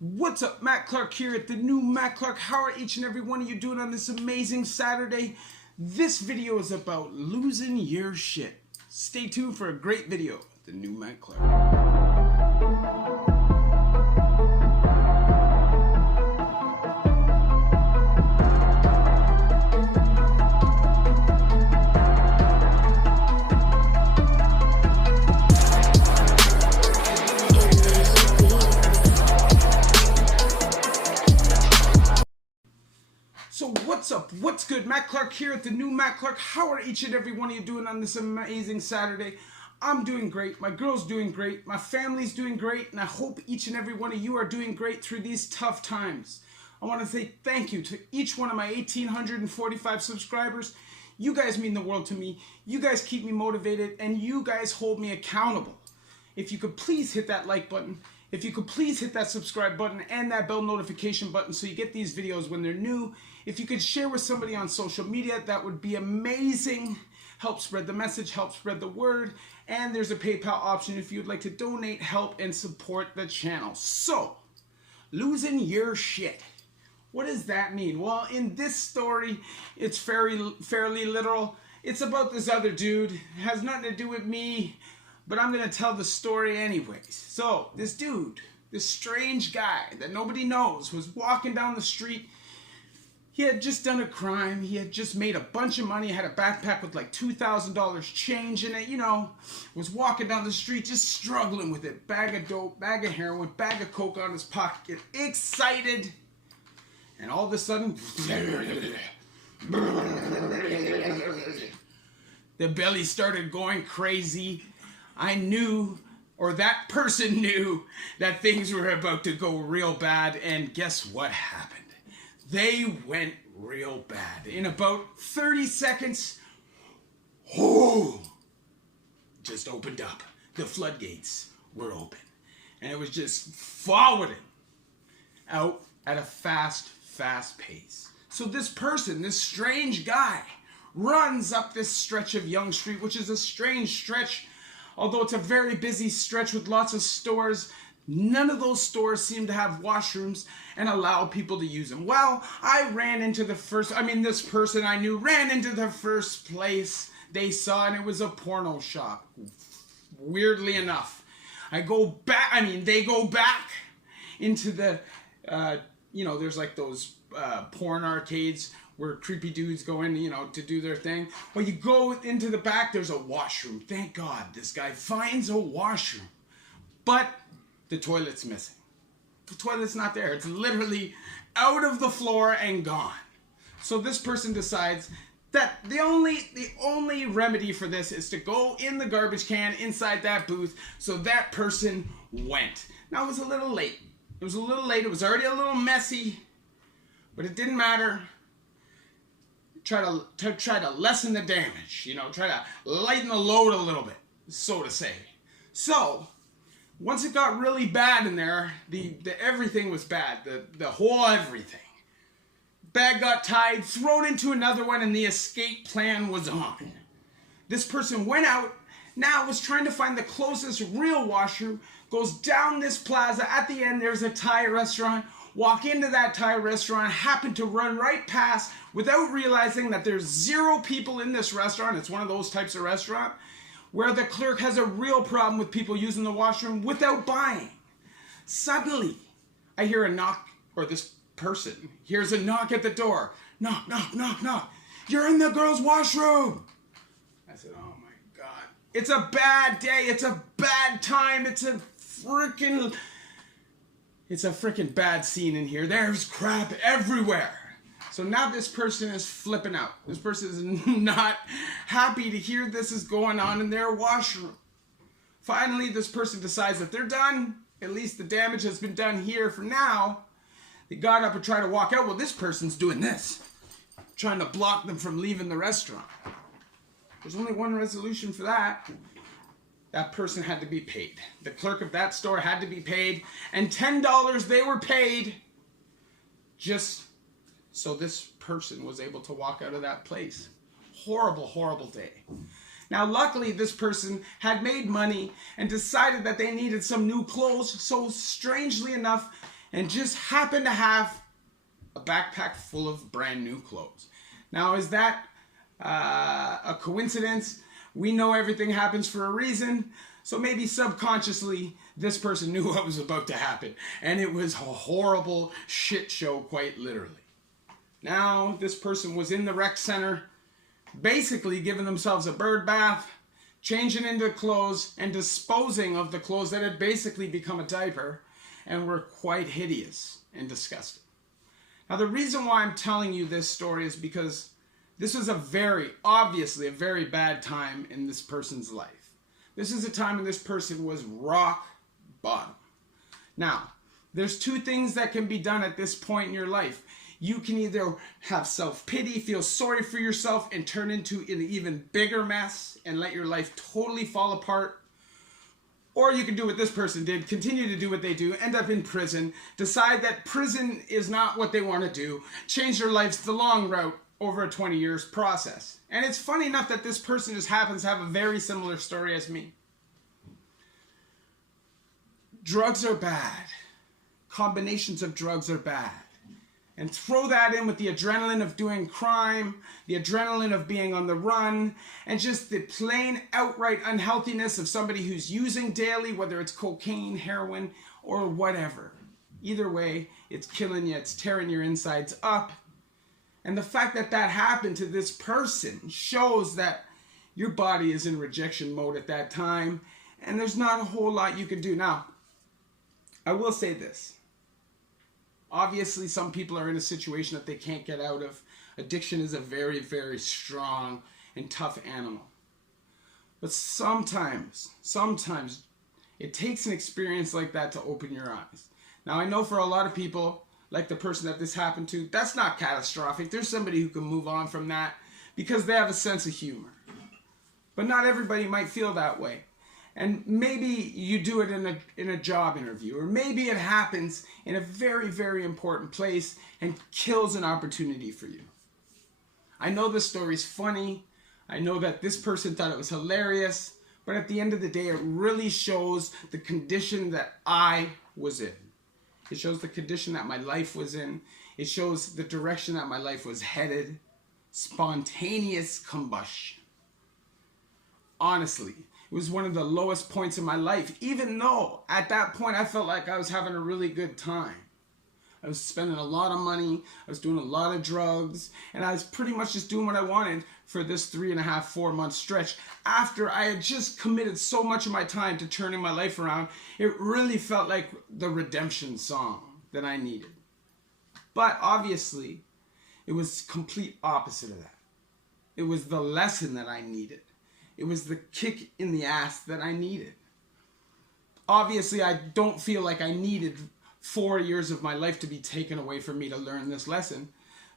What's up, Matt Clark here at the new Matt Clark. How are each and every one of you doing on this amazing Saturday? This video is about losing your shit. Stay tuned for a great video. The new Matt Clark. So what's up? What's good? Matt Clark here at the new Matt Clark. How are each and every one of you doing on this amazing Saturday? I'm doing great. My girl's doing great. My family's doing great. And I hope each and every one of you are doing great through these tough times. I want to say thank you to each one of my 1,845 subscribers. You guys mean the world to me. You guys keep me motivated and you guys hold me accountable. If you could please hit that like button. If you could please hit that subscribe button and that bell notification button so you get these videos when they're new. If you could share with somebody on social media, that would be amazing. Help spread the message, help spread the word. And there's a PayPal option if you'd like to donate, help, and support the channel. So, losing your shit. What does that mean? Well, in this story, it's fairly literal. It's about this other dude. It has nothing to do with me. But I'm going to tell the story anyways. So, this dude, this strange guy that nobody knows, was walking down the street. He had just done a crime. He had just made a bunch of money. Had a backpack with like $2,000 change in it, you know. Was walking down the street just struggling with it. Bag of dope, bag of heroin, bag of coke on his pocket. Excited. And all of a sudden, the belly started going crazy. I knew, or that person knew, that things were about to go real bad, and guess what happened? They went real bad. In about 30 seconds, just opened up. The floodgates were open. And it was just forwarding out at a fast pace. So this person, this strange guy, runs up this stretch of Yonge Street, which is a strange stretch. Although it's a very busy stretch with lots of stores, none of those stores seem to have washrooms and allow people to use them. Well, I ran into this person I knew ran into the first place they saw, and it was a porno shop. Weirdly enough. They go back into the, there's like those porn arcades where creepy dudes go in, to do their thing. Well, you go into the back, there's a washroom. Thank God this guy finds a washroom. But the toilet's missing. The toilet's not there. It's literally out of the floor and gone. So this person decides that the only remedy for this is to go in the garbage can inside that booth. So that person went. Now, it was a little late. It was already a little messy, but it didn't matter. Try to lessen the damage, try to lighten the load a little bit, so to say. So, once it got really bad in there, the everything was bad, the whole everything. Bag got tied, thrown into another one, and the escape plan was on. This person went out, now was trying to find the closest real washroom, goes down this plaza, at the end there's a Thai restaurant, walk into that Thai restaurant, happen to run right past without realizing that there's 0 people in this restaurant. It's one of those types of restaurant where the clerk has a real problem with people using the washroom without buying. Suddenly, I hear a knock, or this person hears a knock at the door. Knock, knock, knock, knock. You're in the girls' washroom. I said, oh my God. It's a bad day. It's a bad time. It's a freaking bad scene in here. There's crap everywhere. So now this person is flipping out. This person is not happy to hear this is going on in their washroom. Finally, this person decides that they're done. At least the damage has been done here for now. They got up and tried to walk out. Well, this person's doing this, trying to block them from leaving the restaurant. There's only one resolution for that. That person had to be paid. The clerk of that store had to be paid, and $10 they were paid just so this person was able to walk out of that place. Horrible, horrible day. Now, luckily, this person had made money and decided that they needed some new clothes, so strangely enough, and just happened to have a backpack full of brand new clothes. Now, is that a coincidence? We know everything happens for a reason, so maybe subconsciously this person knew what was about to happen, and it was a horrible shit show, quite literally. Now, this person was in the rec center, basically giving themselves a bird bath, changing into clothes, and disposing of the clothes that had basically become a diaper and were quite hideous and disgusting. Now, the reason why I'm telling you this story is because this was obviously a very bad time in this person's life. This is a time when this person was rock bottom. Now, there's two things that can be done at this point in your life. You can either have self-pity, feel sorry for yourself, and turn into an even bigger mess and let your life totally fall apart. Or you can do what this person did, continue to do what they do, end up in prison, decide that prison is not what they want to do, change their lives the long route over a 20 years process. And it's funny enough that this person just happens to have a very similar story as me. Drugs are bad. Combinations of drugs are bad. And throw that in with the adrenaline of doing crime, the adrenaline of being on the run, and just the plain outright unhealthiness of somebody who's using daily, whether it's cocaine, heroin, or whatever. Either way, it's killing you, it's tearing your insides up. And the fact that that happened to this person shows that your body is in rejection mode at that time, and there's not a whole lot you can do. Now, I will say this. Obviously, some people are in a situation that they can't get out of. Addiction is a very, very strong and tough animal. But sometimes, it takes an experience like that to open your eyes. Now, I know for a lot of people, like the person that this happened to, that's not catastrophic. There's somebody who can move on from that because they have a sense of humor. But not everybody might feel that way. And maybe you do it in a job interview, or maybe it happens in a very, very important place and kills an opportunity for you. I know this story's funny. I know that this person thought it was hilarious, but at the end of the day, it really shows the condition that I was in. It shows the condition that my life was in. It shows the direction that my life was headed. Spontaneous combustion. Honestly, it was one of the lowest points in my life, even though at that point I felt like I was having a really good time. I was spending a lot of money, I was doing a lot of drugs, and I was pretty much just doing what I wanted for this 3.5, 4 month stretch. After I had just committed so much of my time to turning my life around, it really felt like the redemption song that I needed. But obviously, it was complete opposite of that. It was the lesson that I needed. It was the kick in the ass that I needed. Obviously, I don't feel like I needed 4 years of my life to be taken away from me to learn this lesson.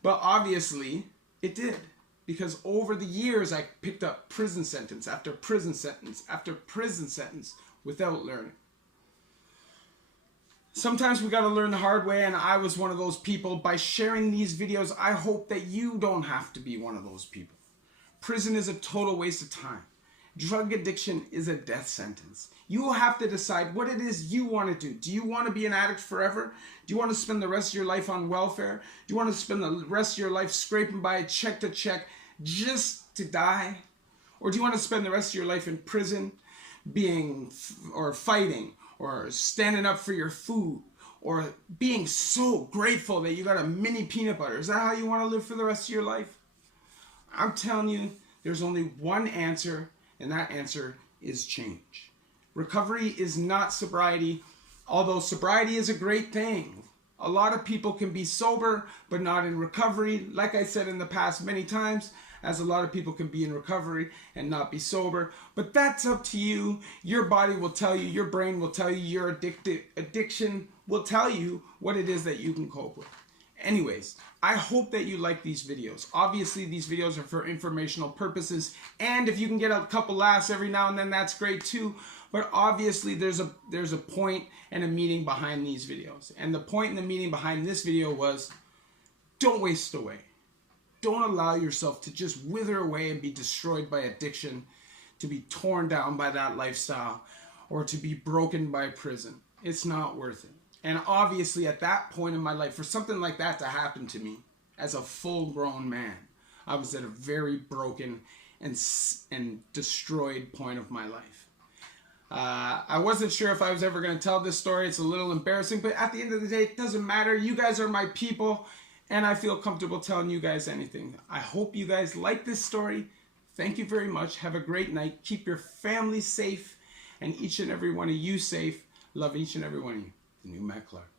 But obviously, it did. Because over the years, I picked up prison sentence after prison sentence after prison sentence without learning. Sometimes we got to learn the hard way, and I was one of those people. By sharing these videos, I hope that you don't have to be one of those people. Prison is a total waste of time. Drug addiction is a death sentence. You will have to decide what it is you want to do. Do you want to be an addict forever? Do you want to spend the rest of your life on welfare? Do you want to spend the rest of your life scraping by check to check just to die? Or do you want to spend the rest of your life in prison fighting or standing up for your food or being so grateful that you got a mini peanut butter? Is that how you want to live for the rest of your life? I'm telling you, there's only one answer, and that answer is change. Recovery is not sobriety, although sobriety is a great thing. A lot of people can be sober, but not in recovery. Like I said in the past many times, as a lot of people can be in recovery and not be sober. But that's up to you. Your body will tell you, your brain will tell you, your addiction will tell you what it is that you can cope with. Anyways, I hope that you like these videos. Obviously, these videos are for informational purposes, and if you can get a couple laughs every now and then, that's great too. But obviously, there's a point and a meaning behind these videos. And the point and the meaning behind this video was, don't waste away. Don't allow yourself to just wither away and be destroyed by addiction, to be torn down by that lifestyle, or to be broken by prison. It's not worth it. And obviously at that point in my life, for something like that to happen to me as a full-grown man, I was at a very broken and destroyed point of my life. I wasn't sure if I was ever going to tell this story. It's a little embarrassing, but at the end of the day, it doesn't matter. You guys are my people, and I feel comfortable telling you guys anything. I hope you guys like this story. Thank you very much. Have a great night. Keep your family safe, and each and every one of you safe. Love each and every one of you. The new Matt Clark.